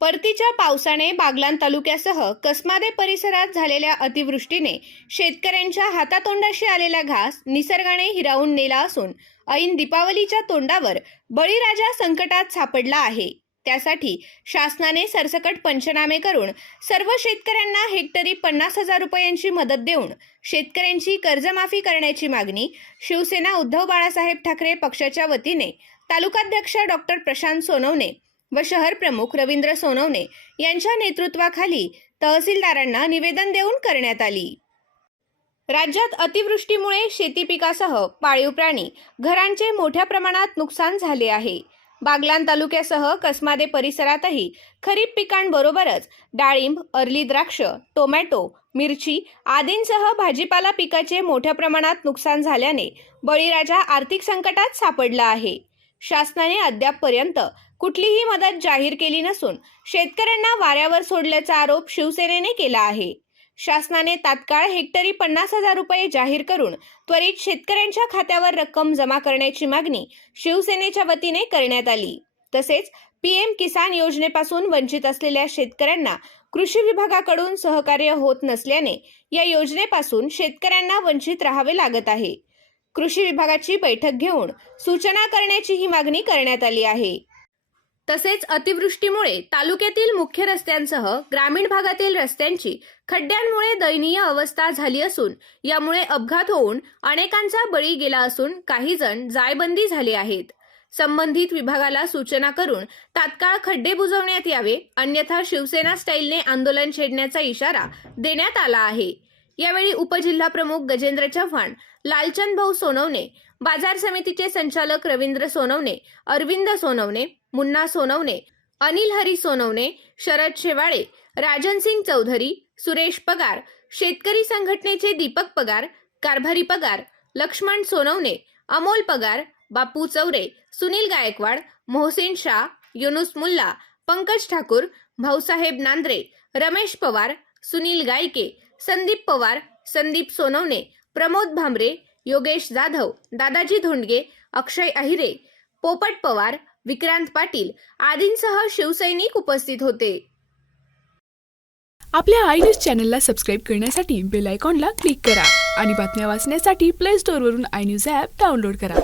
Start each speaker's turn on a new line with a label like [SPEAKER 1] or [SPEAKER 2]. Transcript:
[SPEAKER 1] परतीच्या पावसाने बागलान तालुक्यासह कसमादे परिसरात झालेल्या अतिवृष्टीने शेतकऱ्यांच्या हातातोंडाशी आलेला घास निसर्गाने हिरावून नेला असून ऐन दीपावलीच्या तोंडावर बळीराजा संकटात सापडला आहे. त्यासाठी शासनाने सरसकट पंचनामे करून सर्व शेतकऱ्यांना हेक्टरी पन्नास हजार रुपयांची मदत देऊन शेतकऱ्यांची कर्जमाफी करण्याची मागणी शिवसेना उद्धव बाळासाहेब ठाकरे पक्षाच्या वतीने तालुकाध्यक्ष डॉक्टर प्रशांत सोनवणे व शहर प्रमुख रवींद्र सोनवणे यांच्या नेतृत्वाखाली तहसीलदारांना निवेदन देऊन करण्यात आली. राज्यात अतिवृष्टीमुळे शेती पिकासह पाळीव प्राणी घरांचे मोठ्या प्रमाणात नुकसान झाले आहे. बागलान तालुक्यासह कसमादे परिसरातही खरीप पिकांबरोबरच डाळिंब अर्ली द्राक्ष टोमॅटो मिरची आदींसह भाजीपाला पिकाचे मोठ्या प्रमाणात नुकसान झाल्याने बळीराजा आर्थिक संकटात सापडला आहे. शासनाने अद्यापपर्यंत कुठलीही मदत जाहीर केली नसून शेतकऱ्यांना वाऱ्यावर सोडल्याचा आरोप शिवसेनेने केला आहे. शासनाने तात्काळ हेक्टरी पन्नास हजार रुपये जाहीर करून त्वरित शेतकऱ्यांच्या खात्यावर रक्कम जमा करण्याची मागणी शिवसेनेच्या वतीने करण्यात आली. तसेच पीएम किसान योजनेपासून वंचित असलेल्या शेतकऱ्यांना कृषी विभागाकडून सहकार्य होत नसल्याने या योजनेपासून शेतकऱ्यांना वंचित राहावे लागत आहे. कृषी विभागाची बैठक घेऊन सूचना करण्याची ही मागणी करण्यात आली आहे. तसेच अतिवृष्टीमुळे तालुक्यातील मुख्य रस्त्यांसह ग्रामीण भागातील रस्त्यांची खड्ड्यांमुळे दयनीय अवस्था झाली असून यामुळे अपघात होऊन अनेकांचा बळी गेला असून काही जण जायबंदी झाले आहेत. संबंधित विभागाला सूचना करून तात्काळ खड्डे बुजवण्यात यावे अन्यथा शिवसेना स्टाईलने आंदोलन छेडण्याचा इशारा देण्यात आला आहे. यावेळी उपजिल्हा प्रमुख गजेंद्र चव्हाण लालचंद भाऊ सोनवणे बाजार समितीचे संचालक रवींद्र सोनवणे अरविंद सोनवणे मुन्ना सोनवणे अनिल हरी सोनवणे शरद शेवाळे राजनसिंग चौधरी सुरेश पगार शेतकरी संघटनेचे दीपक पगार कारभारी पगार लक्ष्मण सोनवणे अमोल पगार बापू चौरे सुनील गायकवाड मोहसेन शाह युनुस मुल्ला पंकज ठाकूर भाऊसाहेब नांद्रे रमेश पवार सुनील गायके संदीप पवार संदीप सोनवणे प्रमोद भांबरे योगेश जाधव दादाजी धोंडगे अक्षय अहिरे पोपट पवार विक्रांत पाटील आदींसह शिवसैनिक उपस्थित होते.
[SPEAKER 2] आपल्या आय न्यूज चॅनलला सबस्क्राईब करण्यासाठी बेल आयकॉनला क्लिक करा आणि बातम्या वाचण्यासाठी प्ले स्टोअरवरून आय न्यूज ॲप डाउनलोड करा.